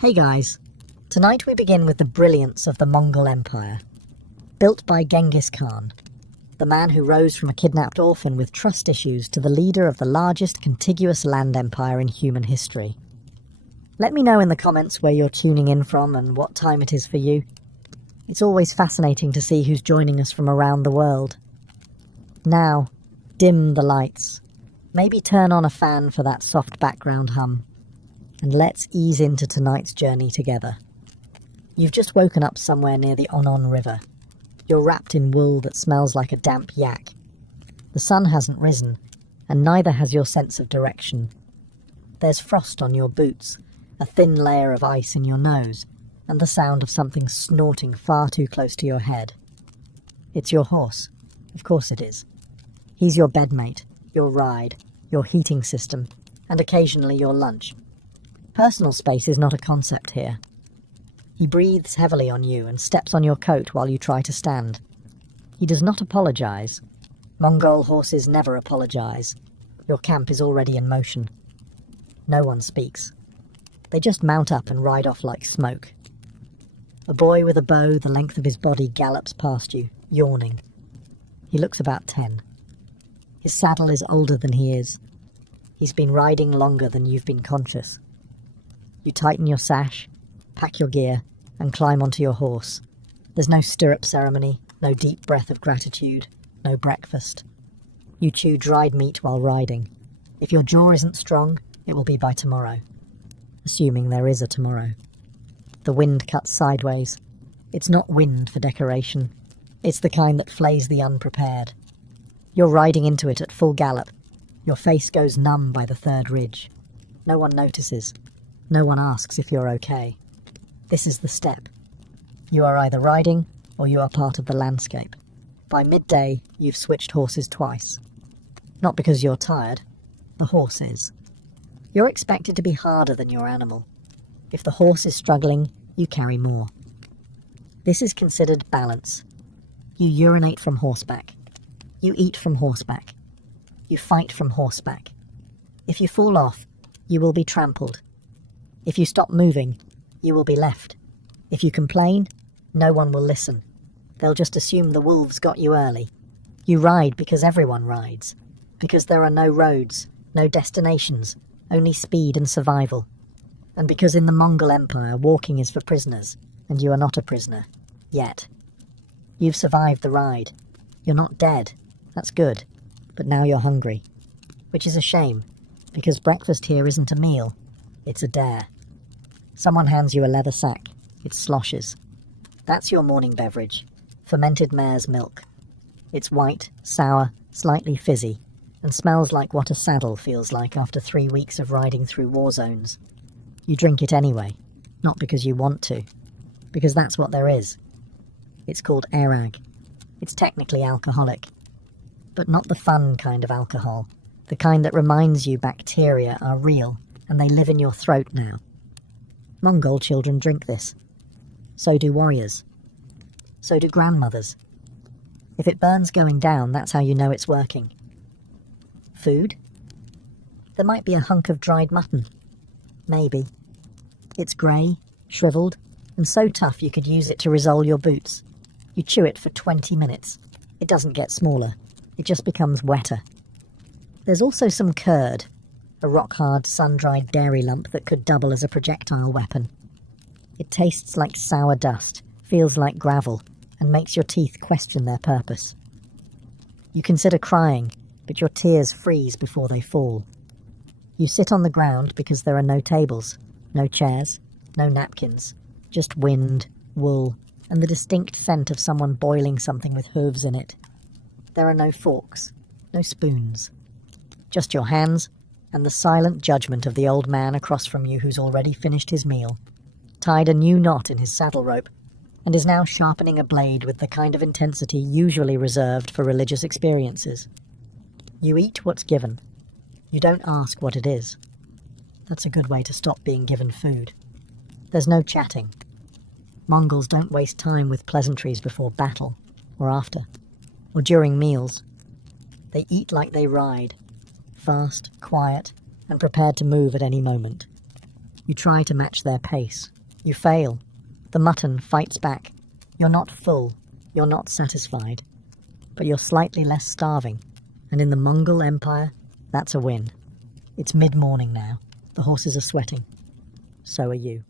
Hey guys, tonight we begin with the brilliance of the Mongol Empire. Built by Genghis Khan, the man who rose from a kidnapped orphan with trust issues to the leader of the largest contiguous land empire in human history. Let me know in the comments where you're tuning in from and what time it is for you. It's always fascinating to see who's joining us from around the world. Now, dim the lights. Maybe turn on a fan for that soft background hum. And let's ease into tonight's journey together. You've just woken up somewhere near the Onon River. You're wrapped in wool that smells like a damp yak. The sun hasn't risen, and neither has your sense of direction. There's frost on your boots, a thin layer of ice in your nose, and the sound of something snorting far too close to your head. It's your horse. Of course it is. He's your bedmate, your ride, your heating system, and occasionally your lunch. Personal space is not a concept here. He breathes heavily on you and steps on your coat while you try to stand. He does not apologize. Mongol horses never apologize. Your camp is already in motion. No one speaks. They just mount up and ride off like smoke. A boy with a bow the length of his body gallops past you, yawning. He looks about 10. His saddle is older than he is. He's been riding longer than you've been conscious. You tighten your sash, pack your gear, and climb onto your horse. There's no stirrup ceremony, no deep breath of gratitude, no breakfast. You chew dried meat while riding. If your jaw isn't strong, it will be by tomorrow. Assuming there is a tomorrow. The wind cuts sideways. It's not wind for decoration. It's the kind that flays the unprepared. You're riding into it at full gallop. Your face goes numb by the third ridge. No one notices. No one asks if you're okay. This is the step. You are either riding or you are part of the landscape. By midday, you've switched horses twice. Not because you're tired. The horse is. You're expected to be harder than your animal. If the horse is struggling, you carry more. This is considered balance. You urinate from horseback. You eat from horseback. You fight from horseback. If you fall off, you will be trampled. If you stop moving, you will be left. If you complain, no one will listen. They'll just assume the wolves got you early. You ride because everyone rides. Because there are no roads, no destinations, only speed and survival. And because in the Mongol Empire, walking is for prisoners, and you are not a prisoner. Yet. You've survived the ride. You're not dead. That's good. But now you're hungry. Which is a shame, because breakfast here isn't a meal. It's a dare. Someone hands you a leather sack. It sloshes. That's your morning beverage. Fermented mare's milk. It's white, sour, slightly fizzy, and smells like what a saddle feels like after 3 weeks of riding through war zones. You drink it anyway, not because you want to, because that's what there is. It's called airag. It's technically alcoholic, but not the fun kind of alcohol, the kind that reminds you bacteria are real and they live in your throat now. Mongol children drink this. So do warriors. So do grandmothers. If it burns going down, that's how you know it's working. Food? There might be a hunk of dried mutton. Maybe. It's grey, shriveled, and so tough you could use it to risole your boots. You chew it for 20 minutes. It doesn't get smaller. It just becomes wetter. There's also some curd, a rock-hard, sun-dried dairy lump that could double as a projectile weapon. It tastes like sour dust, feels like gravel, and makes your teeth question their purpose. You consider crying, but your tears freeze before they fall. You sit on the ground because there are no tables, no chairs, no napkins, just wind, wool, and the distinct scent of someone boiling something with hooves in it. There are no forks, no spoons. Just your hands, and the silent judgment of the old man across from you who's already finished his meal, tied a new knot in his saddle rope, and is now sharpening a blade with the kind of intensity usually reserved for religious experiences. You eat what's given. You don't ask what it is. That's a good way to stop being given food. There's no chatting. Mongols don't waste time with pleasantries before battle, or after, or during meals. They eat like they ride. Fast, quiet, and prepared to move at any moment. You try to match their pace. You fail. The mutton fights back. You're not full. You're not satisfied. But you're slightly less starving. And in the Mongol Empire, that's a win. It's mid-morning now. The horses are sweating. So are you.